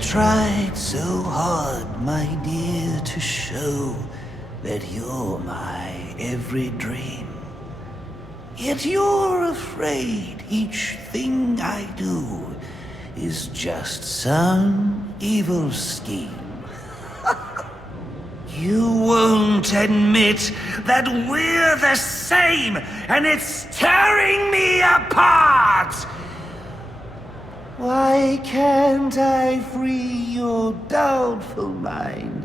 Tried so hard, my dear, to show that you're my every dream. Yet you're afraid each thing I do is just some evil scheme. You won't admit that we're the same, and it's tearing me apart! Why can't I free your doubtful mind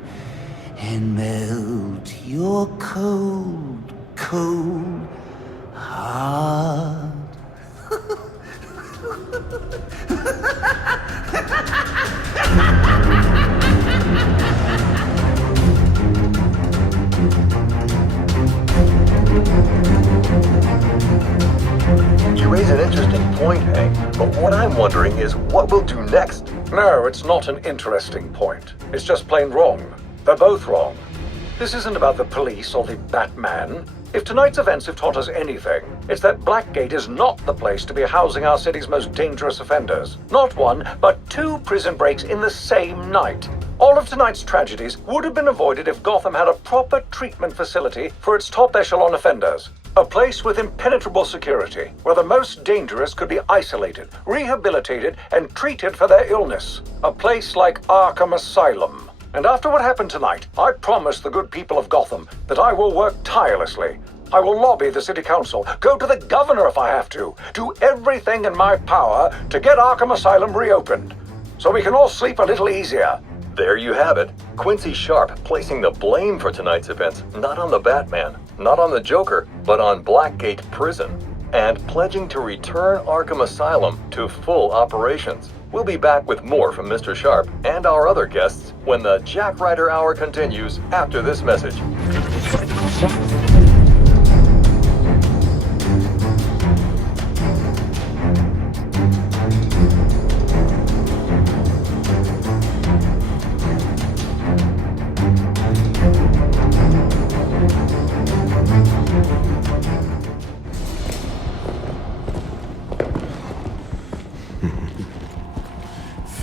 and melt your cold, cold heart? You raise an interesting point, Hank, but what I'm wondering is what we'll do next. No, it's not an interesting point. It's just plain wrong. They're both wrong. This isn't about the police or the Batman. If tonight's events have taught us anything, it's that Blackgate is not the place to be housing our city's most dangerous offenders. Not one, but 2 prison breaks in the same night. All of tonight's tragedies would have been avoided if Gotham had a proper treatment facility for its top echelon offenders. A place with impenetrable security, where the most dangerous could be isolated, rehabilitated, and treated for their illness. A place like Arkham Asylum. And after what happened tonight, I promise the good people of Gotham that I will work tirelessly. I will lobby the city council, go to the governor if I have to, do everything in my power to get Arkham Asylum reopened, so we can all sleep a little easier. There you have it. Quincy Sharp placing the blame for tonight's events not on the Batman, not on the Joker, but on Blackgate Prison, and pledging to return Arkham Asylum to full operations. We'll be back with more from Mr. Sharp and our other guests when the Jack Ryder Hour continues after this message.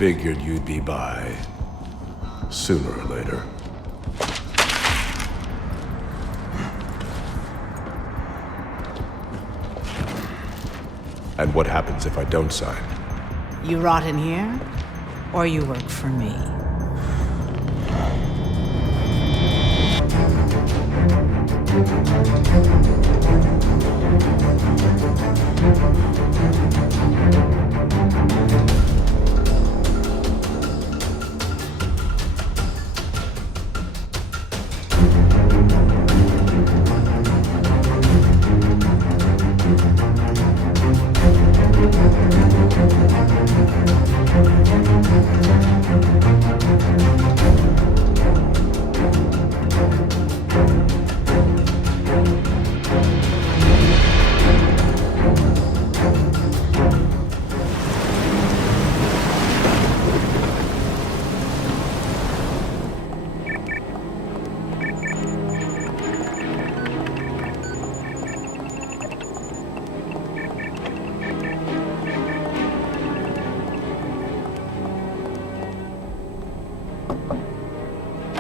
Figured you'd be by sooner or later. And what happens if I don't sign? You rot in here, or you work for me.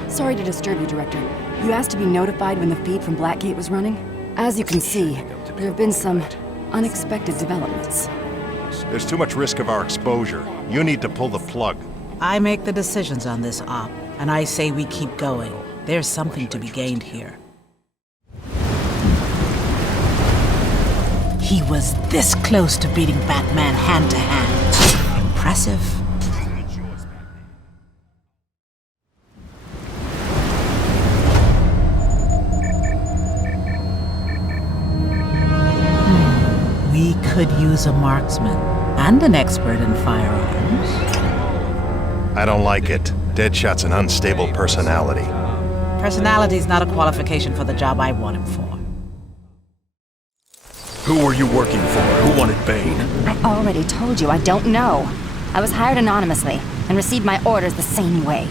Sorry to disturb you, Director. You asked to be notified when the feed from Blackgate was running? As you can see, there have been some unexpected developments. There's too much risk of our exposure. You need to pull the plug. I make the decisions on this op, and I say we keep going. There's something to be gained here. He was this close to beating Batman hand to hand. Impressive. We could use a marksman and an expert in firearms. I don't like it. Deadshot's an unstable personality. Personality's not a qualification for the job I want him for. Who were you working for? Who wanted Bane? I already told you I don't know. I was hired anonymously and received my orders the same way.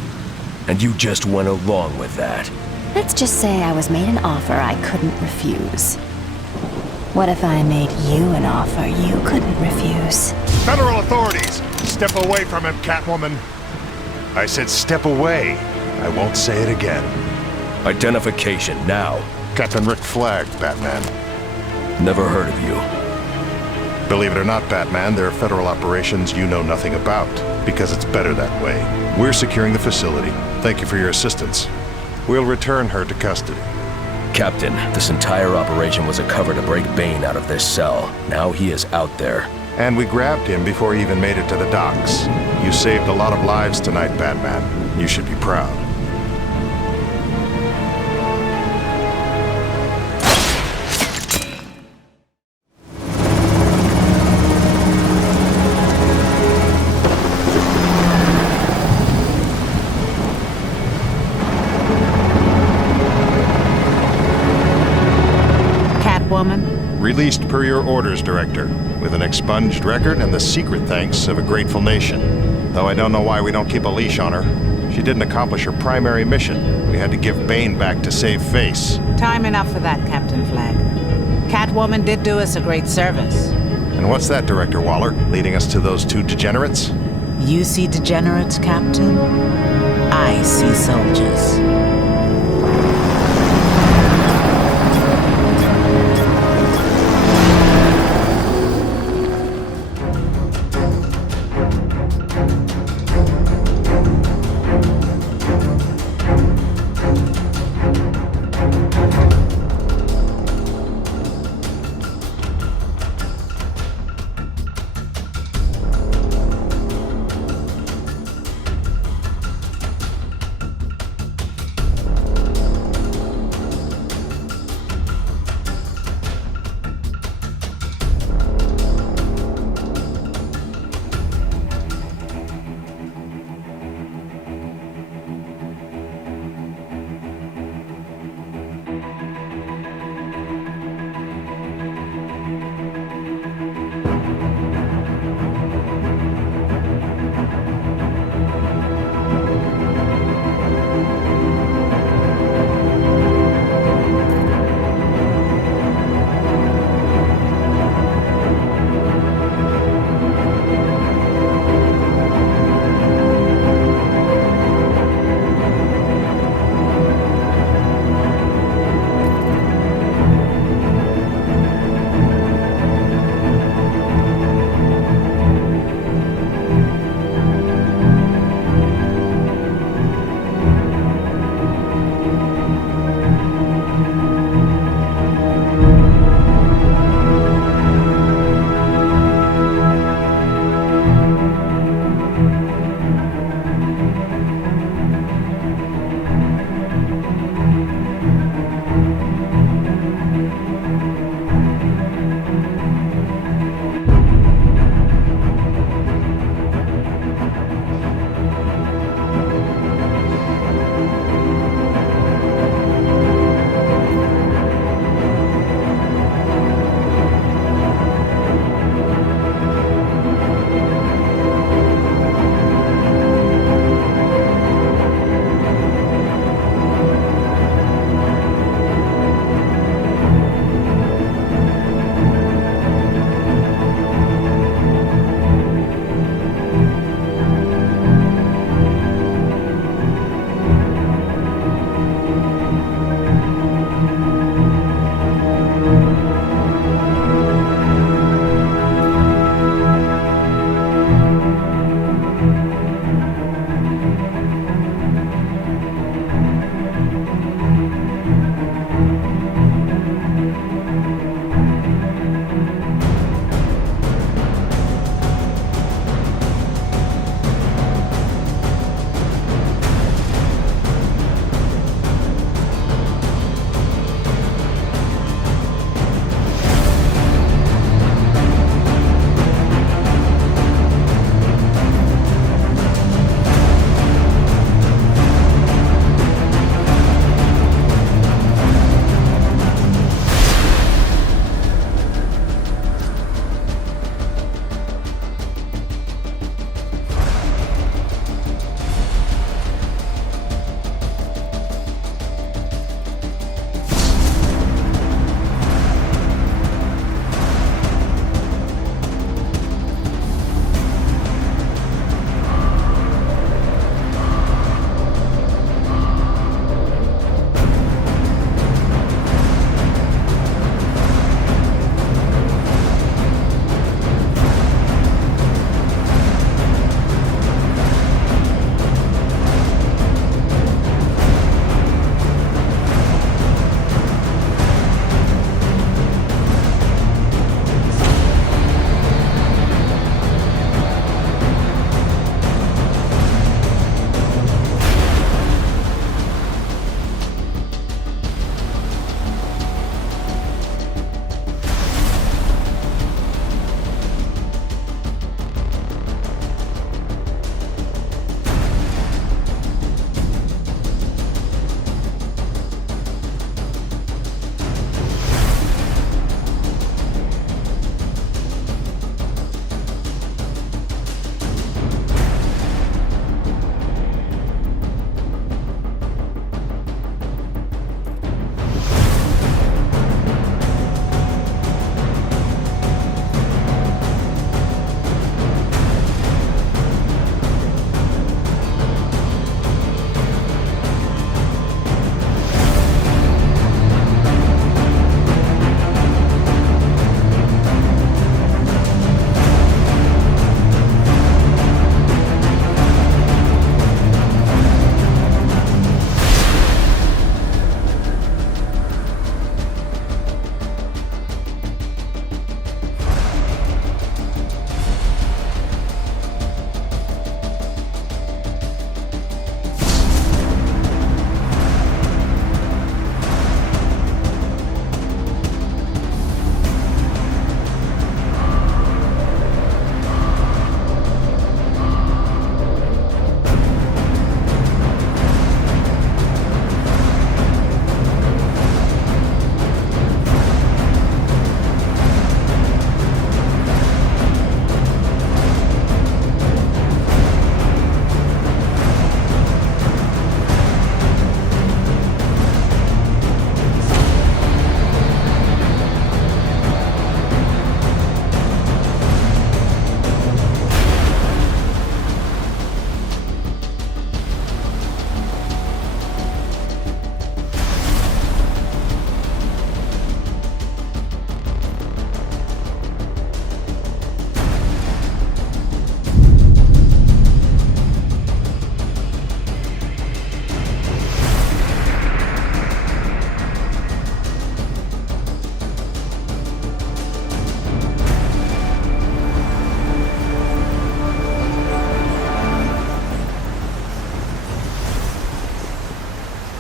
And you just went along with that? Let's just say I was made an offer I couldn't refuse. What if I made you an offer you couldn't refuse? Federal authorities! Step away from him, Catwoman! I said step away. I won't say it again. Identification, now. Captain Rick Flag, Batman. Never heard of you. Believe it or not, Batman, there are federal operations you know nothing about, because it's better that way. We're securing the facility. Thank you for your assistance. We'll return her to custody. Captain, this entire operation was a cover to break Bane out of this cell. Now he is out there. And we grabbed him before he even made it to the docks. You saved a lot of lives tonight, Batman. You should be proud. Released per your orders, Director, with an expunged record and the secret thanks of a grateful nation. Though I don't know why we don't keep a leash on her. She didn't accomplish her primary mission. We had to give Bane back to save face. Time enough for that, Captain Flag. Catwoman did do us a great service. And what's that, Director Waller? Leading us to those two degenerates? You see degenerates, Captain? I see soldiers.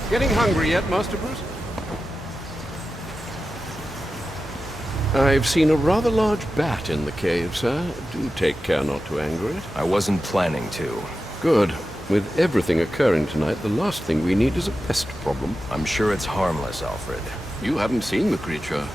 Getting hungry yet, Master Bruce? I've seen a rather large bat in the cave, sir. Do take care not to anger it. I wasn't planning to. Good. With everything occurring tonight, the last thing we need is a pest problem. I'm sure it's harmless, Alfred. You haven't seen the creature.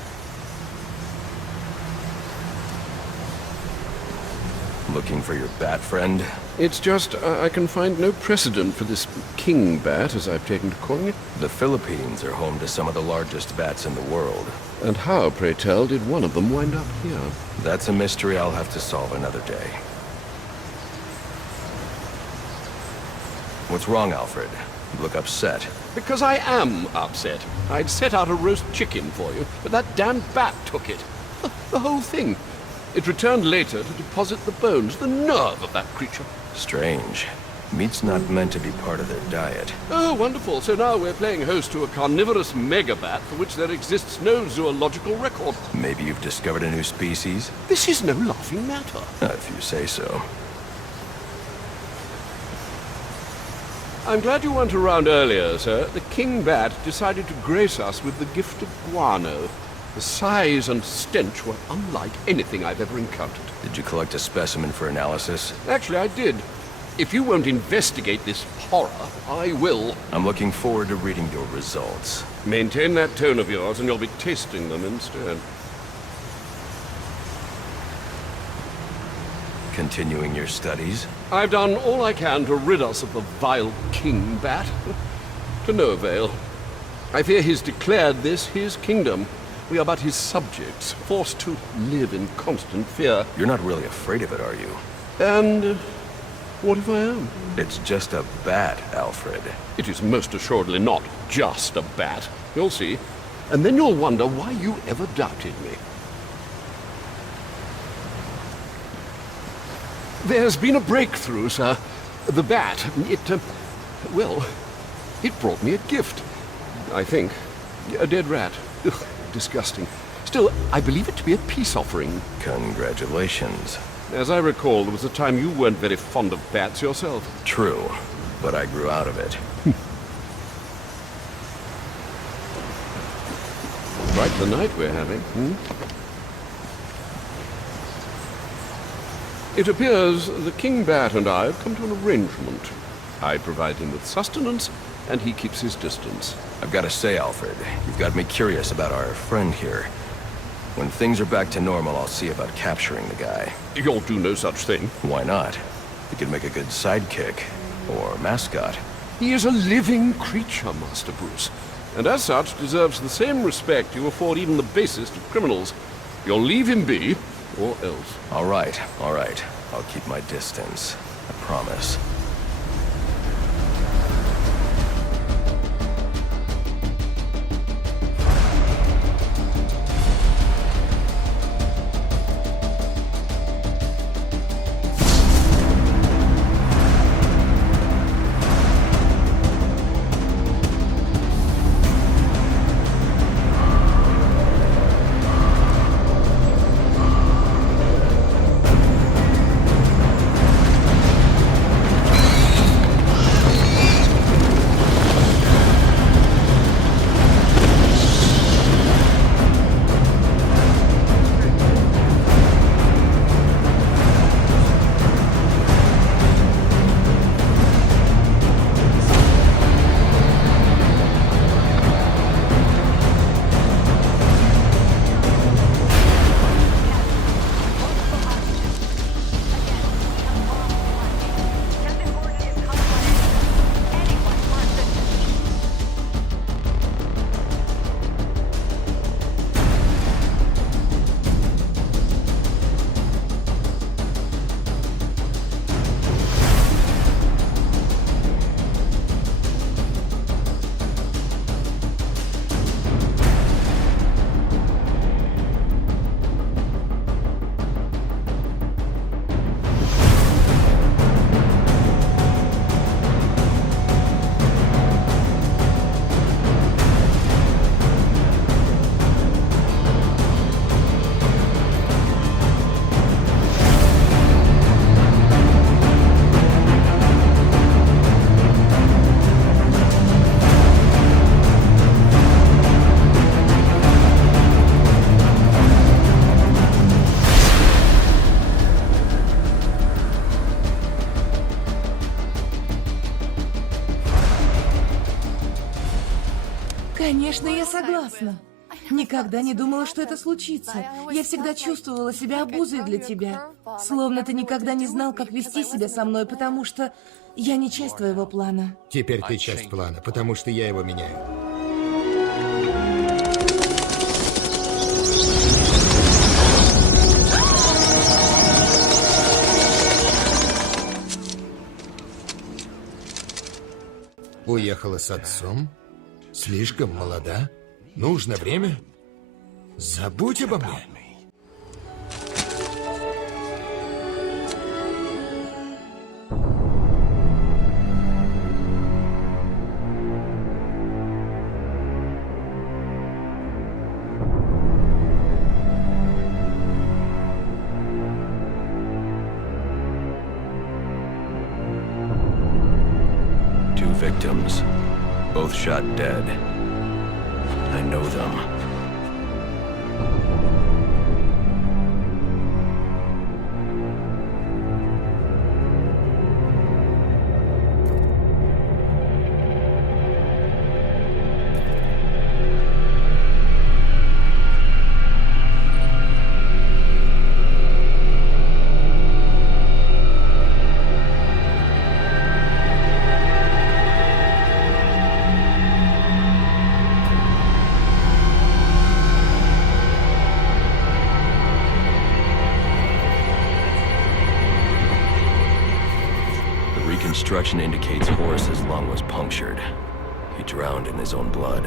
Looking for your bat friend? It's just, I can find no precedent for this king bat, as I've taken to calling it. The Philippines are home to some of the largest bats in the world. And how, pray tell, did one of them wind up here? That's a mystery I'll have to solve another day. What's wrong, Alfred? You look upset. Because I am upset. I'd set out a roast chicken for you, but that damned bat took it. The whole thing. It returned later to deposit the bones. The nerve of that creature. Strange. Meat's not meant to be part of their diet. Oh, wonderful. So now we're playing host to a carnivorous megabat for which there exists no zoological record. Maybe you've discovered a new species? This is no laughing matter. If you say so. I'm glad you weren't around earlier, sir. The king bat decided to grace us with the gift of guano. The size and stench were unlike anything I've ever encountered. Did you collect a specimen for analysis? Actually, I did. If you won't investigate this horror, I will. I'm looking forward to reading your results. Maintain that tone of yours and you'll be tasting them instead. Continuing your studies? I've done all I can to rid us of the vile king bat. To no avail. I fear he's declared this his kingdom. We are but his subjects, forced to live in constant fear. You're not really afraid of it, are you? And what if I am? It's just a bat, Alfred. It is most assuredly not just a bat. You'll see. And then you'll wonder why you ever doubted me. There's been a breakthrough, sir. The bat, well, it brought me a gift. I think. A dead rat. Ugh, disgusting. Still, I believe it to be a peace offering. Congratulations. As I recall, there was a time you weren't very fond of bats yourself. True, but I grew out of it. Quite the night we're having, It appears the king bat and I have come to an arrangement. I provide him with sustenance, and he keeps his distance. I've got to say, Alfred, you've got me curious about our friend here. When things are back to normal, I'll see about capturing the guy. You'll do no such thing. Why not? He could make a good sidekick, or mascot. He is a living creature, Master Bruce, and as such deserves the same respect you afford even the basest of criminals. You'll leave him be, or else. All right. I'll keep my distance. I promise. Конечно, я согласна. Никогда не думала, что это случится. Я всегда чувствовала себя обузой для тебя. Словно ты никогда не знал, как вести себя со мной, потому что я не часть твоего плана. Теперь ты часть плана, потому что я его меняю. Уехала с отцом? Слишком молода? Нужно время? Забудь обо мне. Two victims, both shot dead. I know them. Reconstruction indicates Horace's lung was punctured. He drowned in his own blood.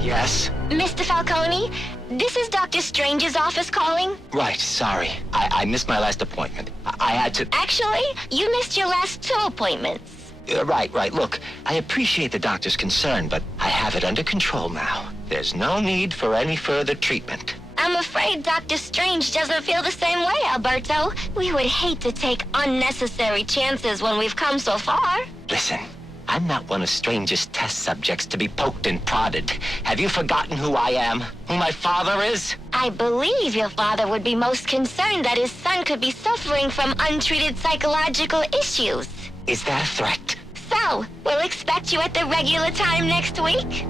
Yes? Mr. Falcone, this is Dr. Strange's office calling. Right, sorry. I missed my last appointment. I had to... Actually, you missed your last 2 appointments. Right. Look, I appreciate the doctor's concern, but I have it under control now. There's no need for any further treatment. I'm afraid Dr. Strange doesn't feel the same way, Alberto. We would hate to take unnecessary chances when we've come so far. Listen, I'm not one of Strange's test subjects to be poked and prodded. Have you forgotten who I am? Who my father is? I believe your father would be most concerned that his son could be suffering from untreated psychological issues. Is that a threat? So, we'll expect you at the regular time next week?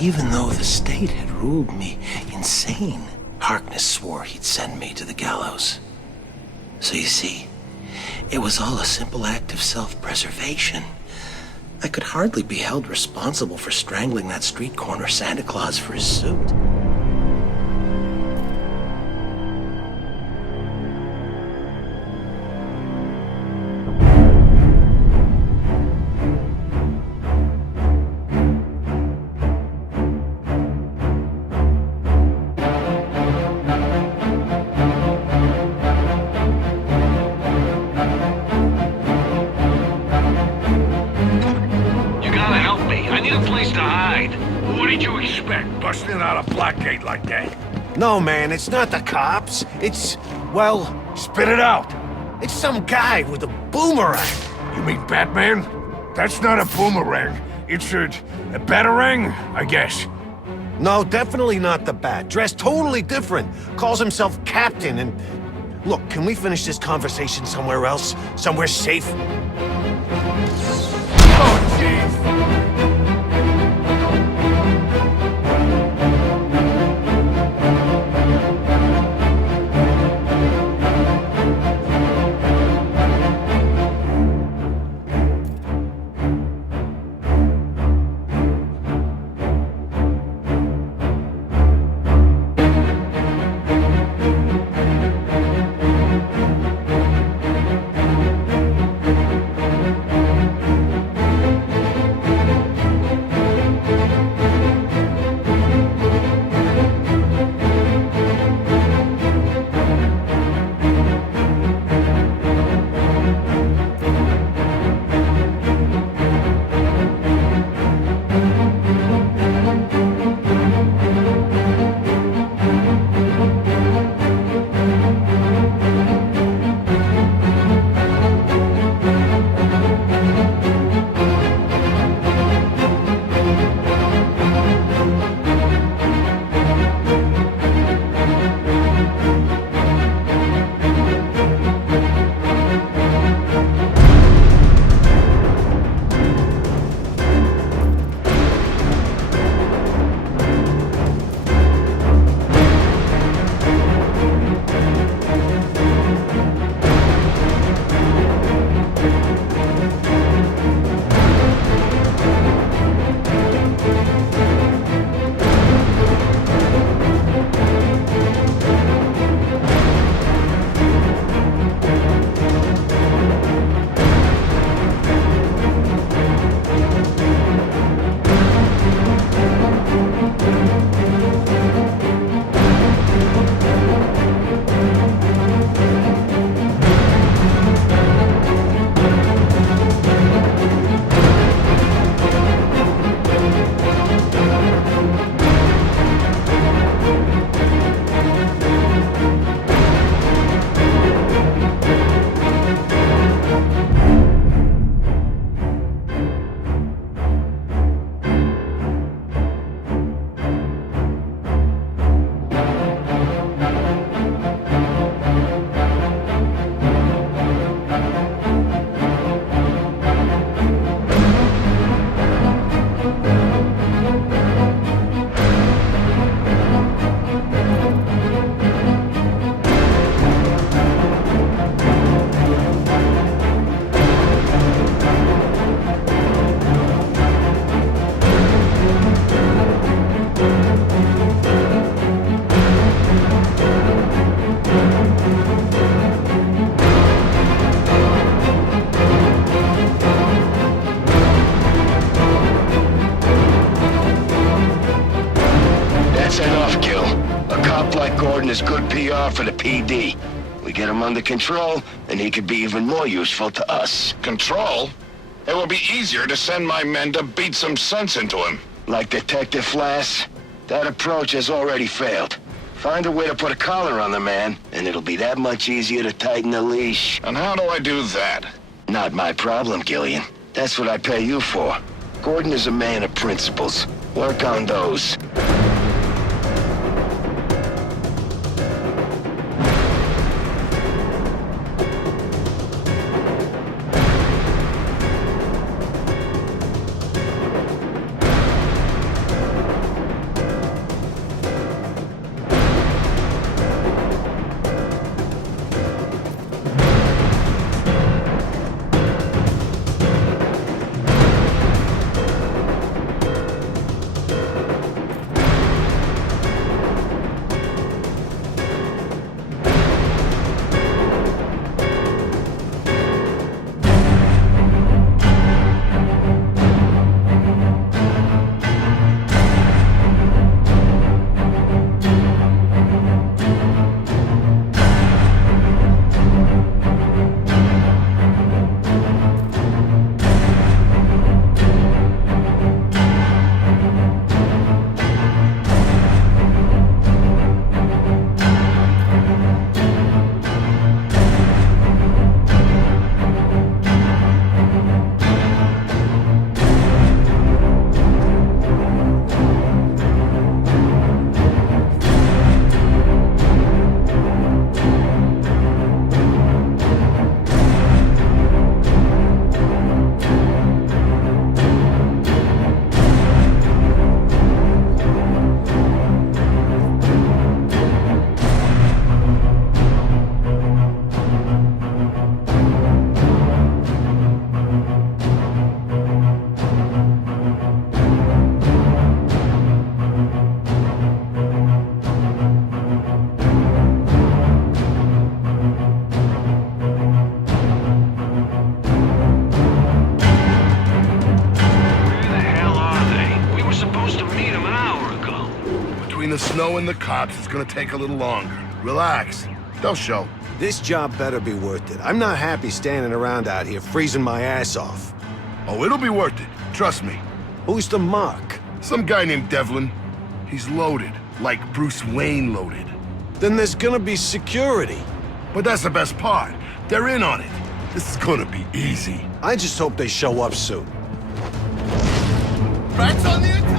Even though the state had ruled me insane, Harkness swore he'd send me to the gallows. So you see, it was all a simple act of self-preservation. I could hardly be held responsible for strangling that street corner Santa Claus for his suit. Busting out of Blackgate like that. No, man, it's not the cops. It's, well... Spit it out. It's some guy with a boomerang. You mean Batman? That's not a boomerang. It's a batarang, I guess. No, definitely not the Bat. Dressed totally different. Calls himself Captain and... Look, can we finish this conversation somewhere else? Somewhere safe? Oh, jeez! Is good PR for the PD. We get him under control, and he could be even more useful to us. Control? It will be easier to send my men to beat some sense into him. Like Detective Flass? That approach has already failed. Find a way to put a collar on the man, and it'll be that much easier to tighten the leash. And how do I do that? Not my problem, Gillian. That's what I pay you for. Gordon is a man of principles. Work on those. knowing the cops is gonna take a little longer. Relax. They'll show. This job better be worth it. I'm not happy standing around out here freezing my ass off. Oh, it'll be worth it. Trust me. Who's the mark? Some guy named Devlin. He's loaded, like Bruce Wayne loaded. Then there's gonna be security. But that's the best part. They're in on it. This is gonna be easy. I just hope they show up soon. Bats on the attack!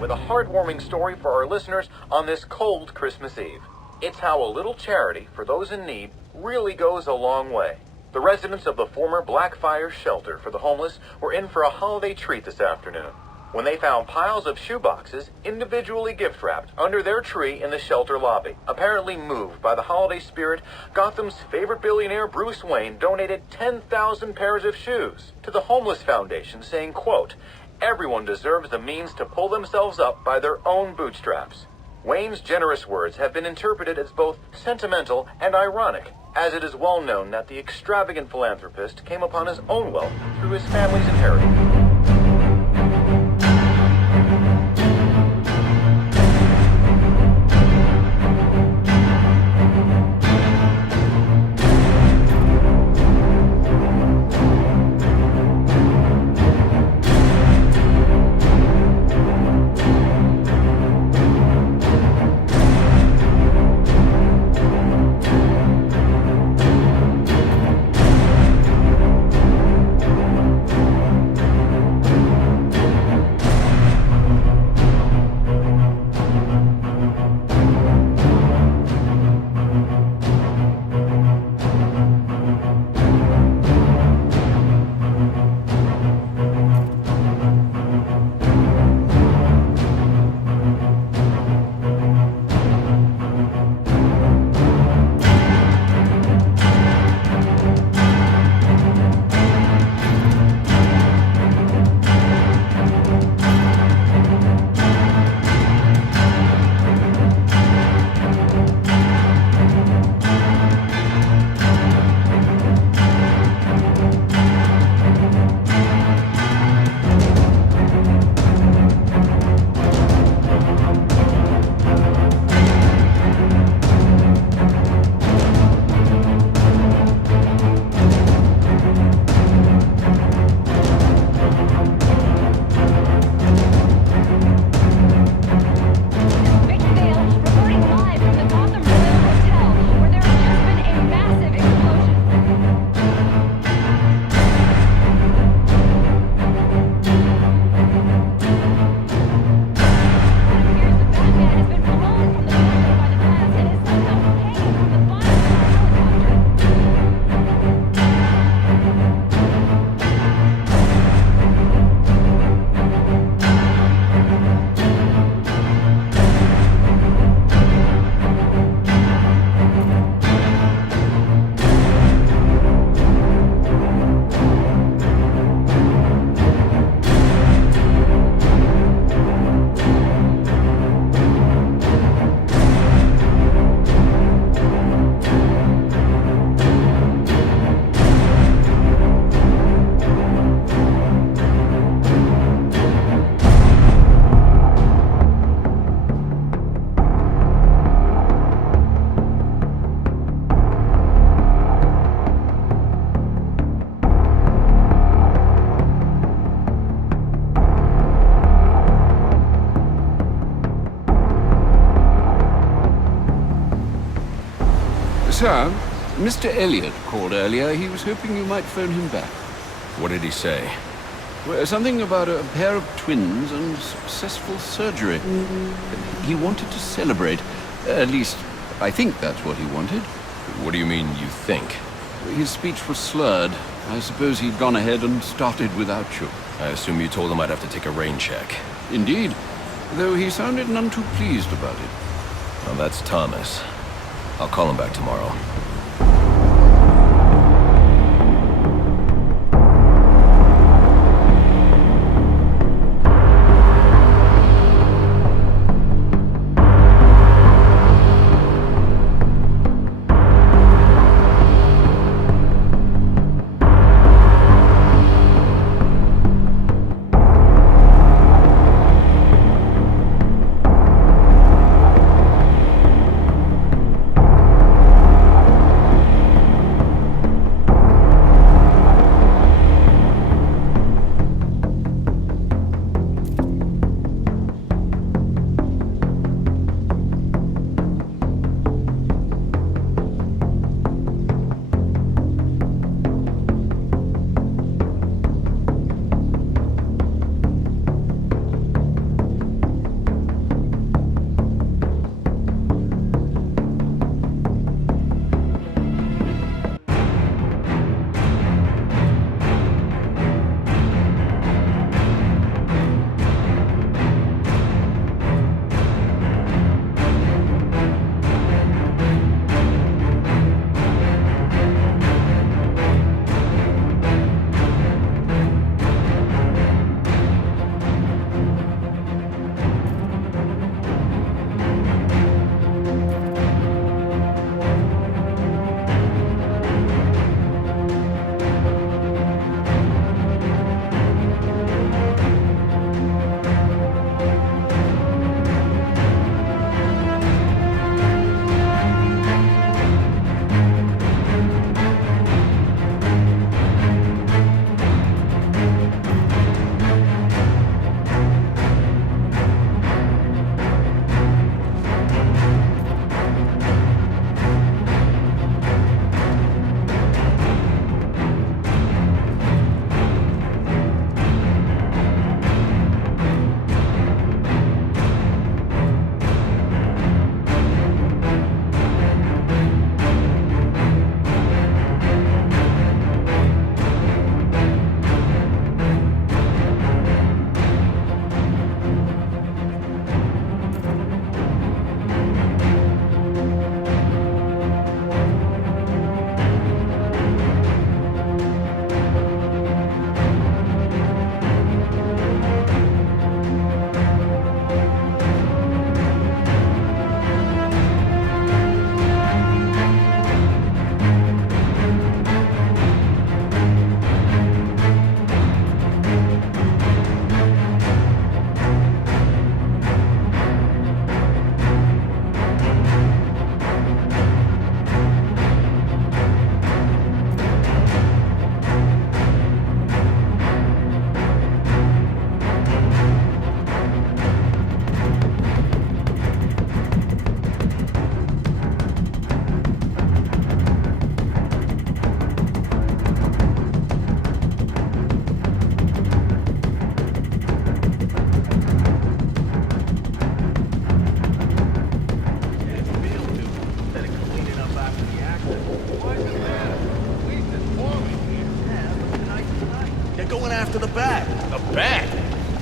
With a heartwarming story for our listeners on this cold Christmas Eve. It's how a little charity for those in need really goes a long way. The residents of the former Blackfire shelter for the homeless were in for a holiday treat this afternoon when they found piles of shoeboxes individually gift-wrapped under their tree in the shelter lobby. Apparently moved by the holiday spirit, Gotham's favorite billionaire Bruce Wayne donated 10,000 pairs of shoes to the Homeless Foundation, saying, quote, "Everyone deserves the means to pull themselves up by their own bootstraps." Wayne's generous words have been interpreted as both sentimental and ironic, as it is well known that the extravagant philanthropist came upon his own wealth through his family's inheritance. Sir, Mr. Elliot called earlier. He was hoping you might phone him back. What did he say? Something about a pair of twins and successful surgery. He wanted to celebrate. At least, I think that's what he wanted. What do you mean, you think? His speech was slurred. I suppose he'd gone ahead and started without you. I assume you told him I'd have to take a rain check. Indeed. Though he sounded none too pleased about it. Well, that's Thomas. I'll call him back tomorrow. after the bat. The bat?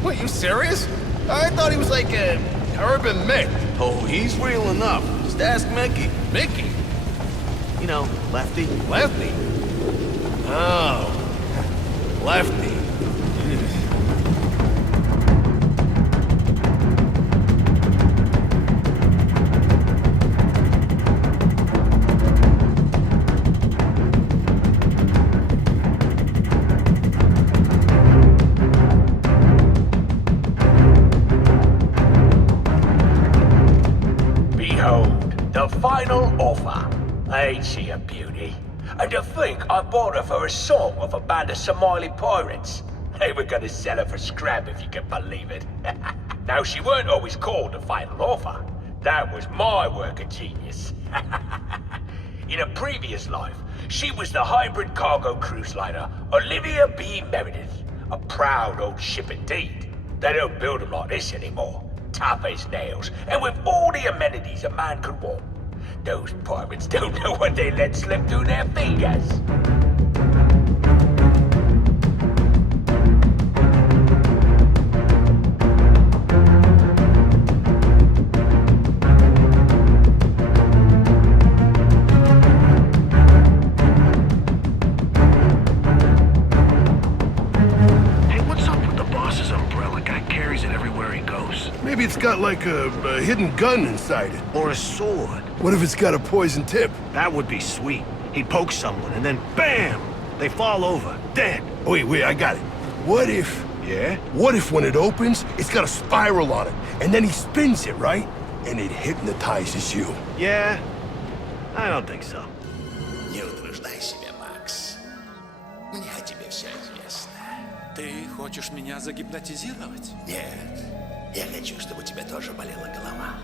What, you serious? I thought he was like a urban myth. Oh, he's real enough. Just ask Mickey. Mickey? You know, Lefty. Lefty? Oh, Lefty. Final offer. Ain't she a beauty? And to think I bought her for a song of a band of Somali pirates. They were gonna sell her for scrap if you can believe it. Now, she weren't always called the final offer. That was my work of genius. In a previous life, she was the hybrid cargo cruise liner Olivia B. Meredith. A proud old ship indeed. They don't build them like this anymore. Tough as nails, and with all the amenities a man could want. Those pirates don't know what they let slip through their fingers. Maybe it's got like a hidden gun inside it. Or a sword. What if it's got a poison tip? That would be sweet. He pokes someone and then BAM! They fall over, dead. Wait, I got it. What if... Yeah? What if when it opens, it's got a spiral on it, and then he spins it, right? And it hypnotizes you. Yeah? I don't think so. Не утруждай себя, Макс. Мне о тебе все известно. Ты хочешь меня загипнотизировать? Нет. Я хочу, чтобы у тебя тоже болела голова.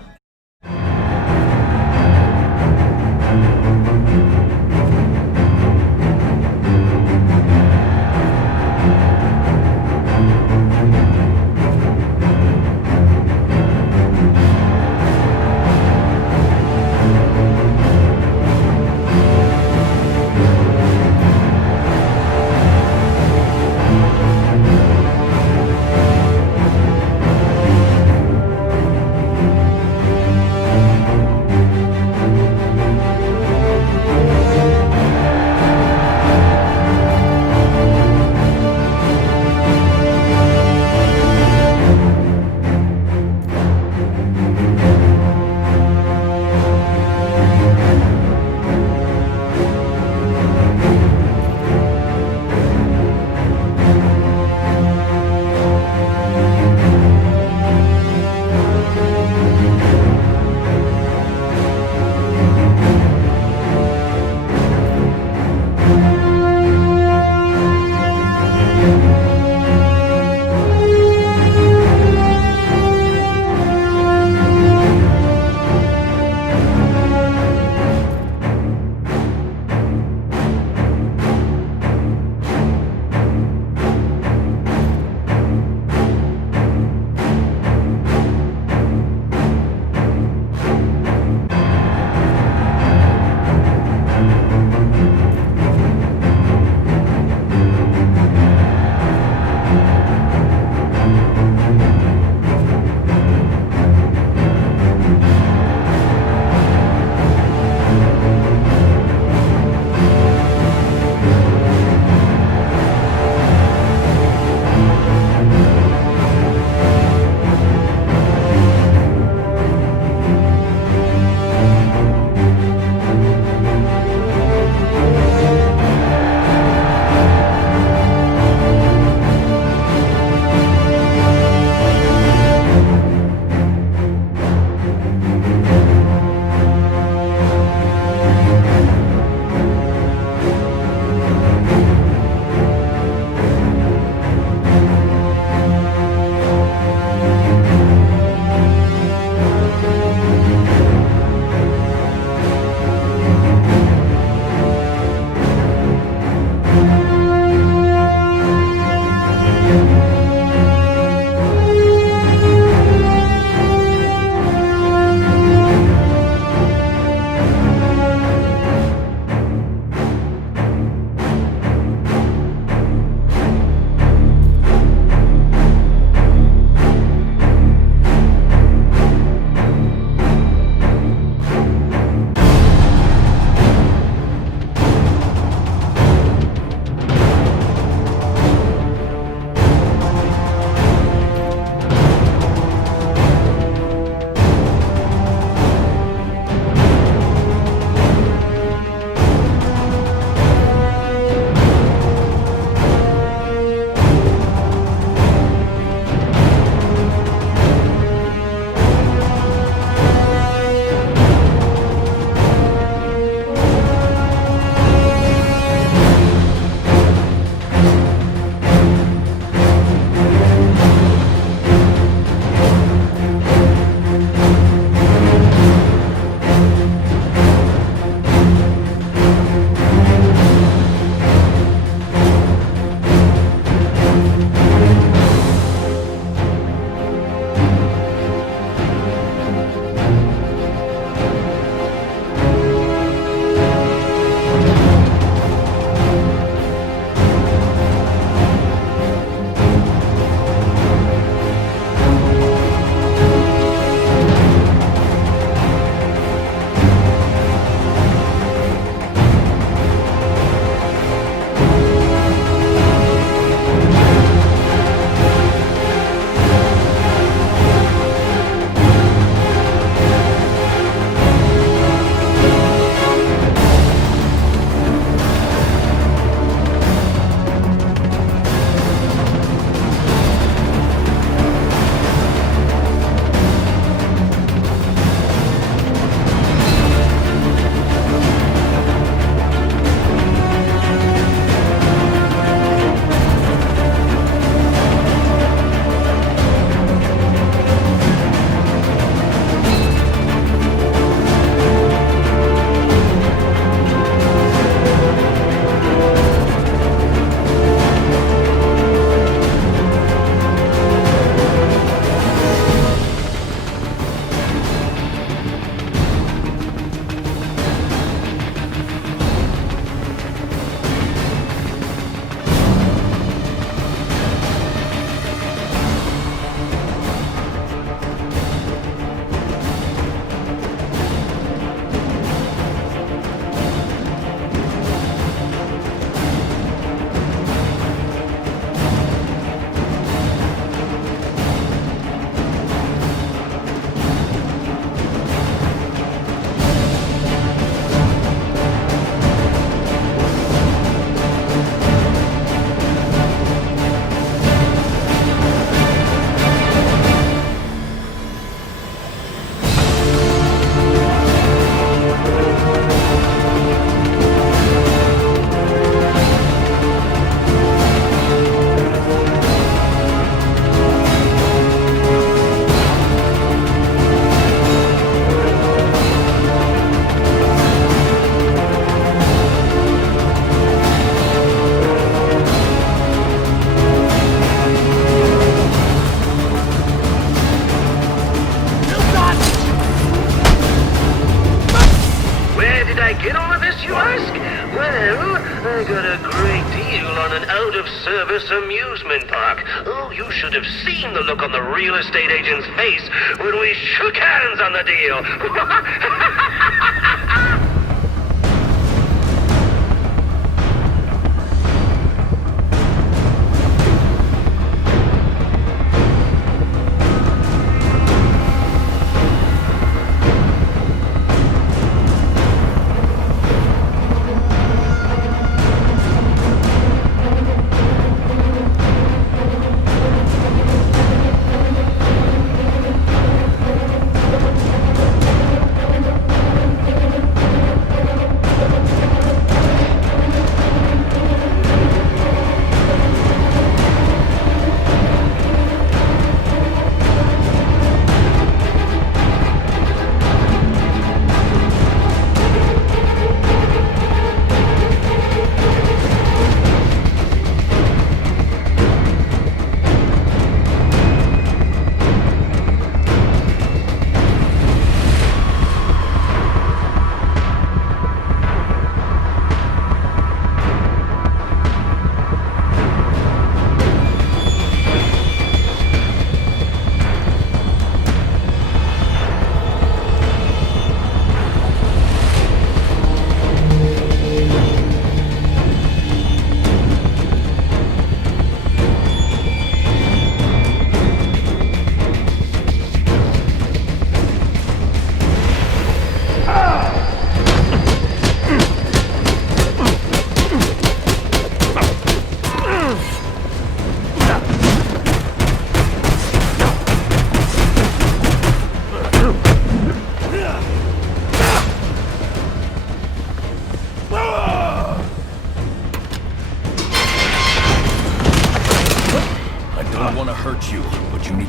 I get all of this, you ask? Well, I got a great deal on an out-of-service amusement park. Oh, you should have seen the look on the real estate agent's face when we shook hands on the deal.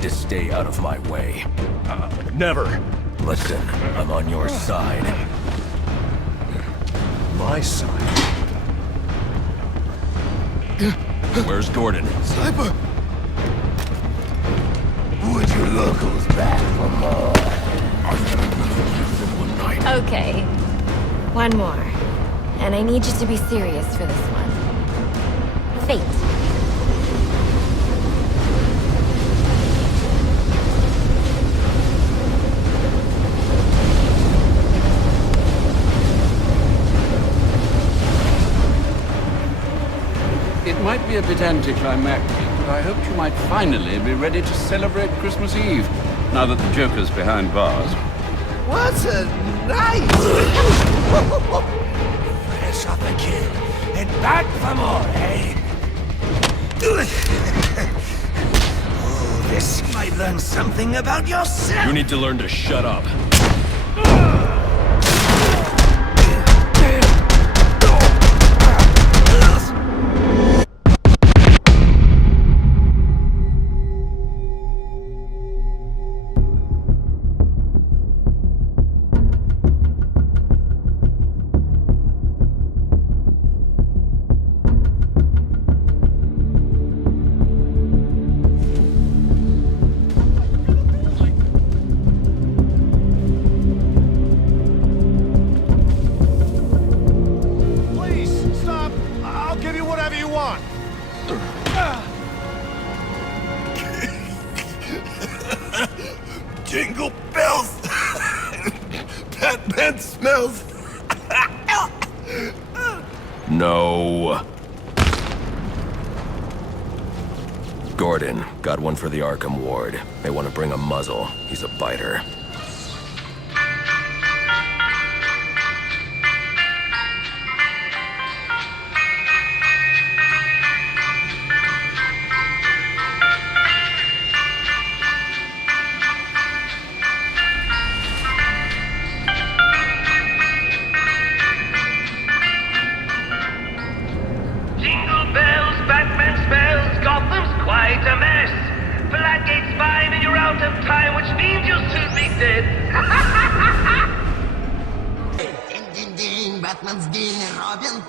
Stay out of my way. Never. Listen, I'm on your side. My side? Where's Gordon? Sniper! Would you locals back for more? Okay. One more. And I need you to be serious for this one. Fate. It might be a bit anticlimactic, but I hoped you might finally be ready to celebrate Christmas Eve, now that the Joker's behind bars. What a night! Fresh off the kill, and back for more, eh? Oh, this might learn something about yourself! You need to learn to shut up. Jingle bells! Batman smells! No. Gordon, got one for the Arkham Ward. They want to bring a muzzle. He's a biter.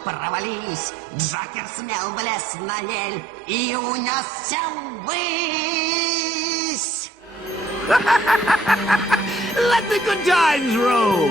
Провались, Джокер смел влез на ель и унесся ввысь. Let the good times roll!